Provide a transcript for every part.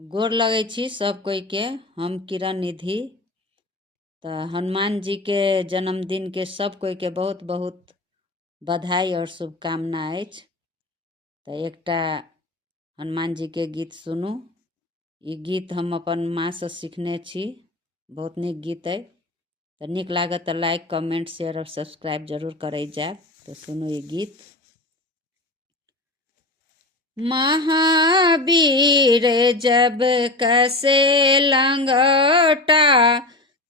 गोर लगै छी सब कोई के। हम किरण निधि। तो हनुमान जी के जन्मदिन के सब कोई के बहुत बहुत बधाई और शुभकामना अछि। तो एकटा हनुमान जी के गीत सुनू। ई गीत हम अपन माँ से सीखने छी। बहुत नीक गीत है। तो नीक लागत तो लाइक कमेंट शेयर और सब्सक्राइब जरूर करे जाए। तो सुनू ये गीत। महावीर जब कसे लंगोटा,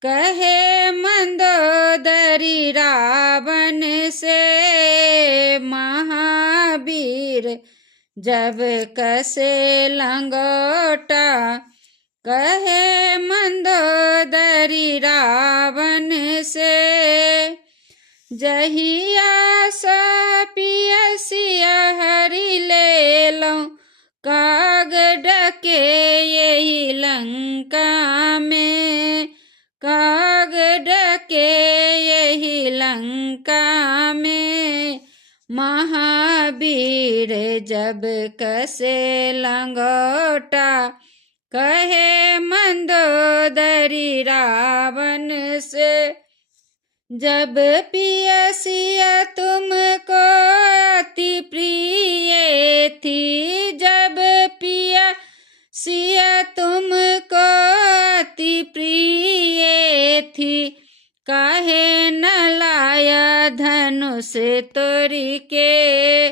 कहे मंदोदरी रावण से। महावीर जब कसे लंगोटा, कहे मंदोदरी रावण से। जहिया सा पियसिया हरि ले लो, काग डके यही लंका में। काग डके यही लंका में। महावीर जब कसे लंगोटा, कहे मंदोदरी रावण से। जब पियसिया तुमको अति प्रिय थी, जब पियसिया तुमको अति प्रिय थी, काहे न लाया धनुष तोरी के।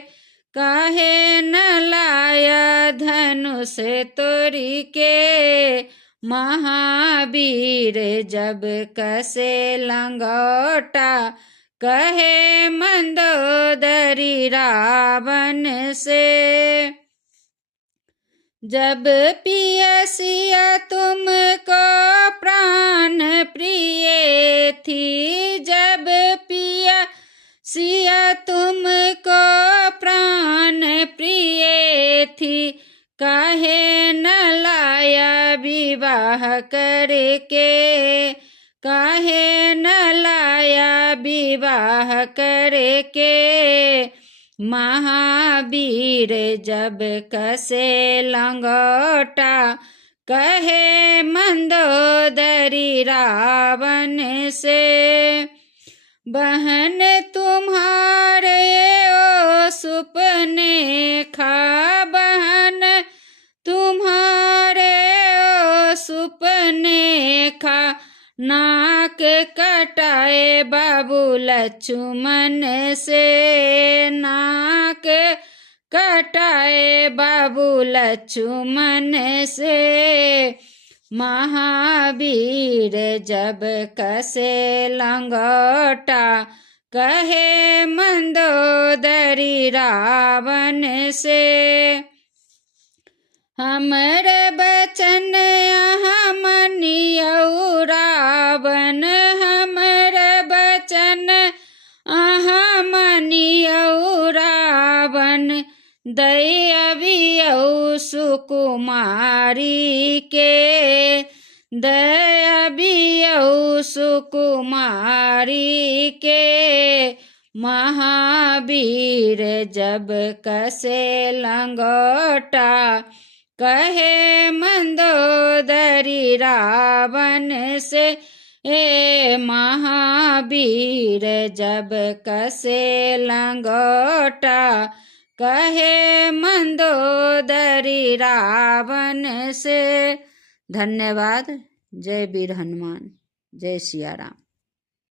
काहे न लाया धनुष तोरी के। महावीर जब कसे लंगोटा, कहे मंदोदरी रावण से। जब पियसिया तुमको प्राण प्रिय थी, जब पियसिया तुमको प्राण प्रिय थी, काहे न लाया विवाह करके। काहे न लाया विवाह करके। महावीर जब कसे लंगोटा, कहे मंदोदरी रावण से। बहन तुम्हारे ओ सुपने खा, बहन तुम्हारे ओ सुपने खा, नाक कटाए बाबू लक्ष्मण से। नाक कटाए बाबू लक्ष्मण से। महावीर जब कसे लंगोटा, कहे मंदोदरी रावण से। हमर बचन यहाँ मनियौ रावण, हमर बचन अहाँ मनियौ रावण। दयबियौ सुकुमारी के, दयबियौ सुकुमारी के। महावीर जब कसे लंगोटा, कहे मंदोदरी रावण से। हे महावीर जब कसे लंगोटा, कहे मंदोदरी रावण से। धन्यवाद। जय वीर हनुमान। जय सिया राम।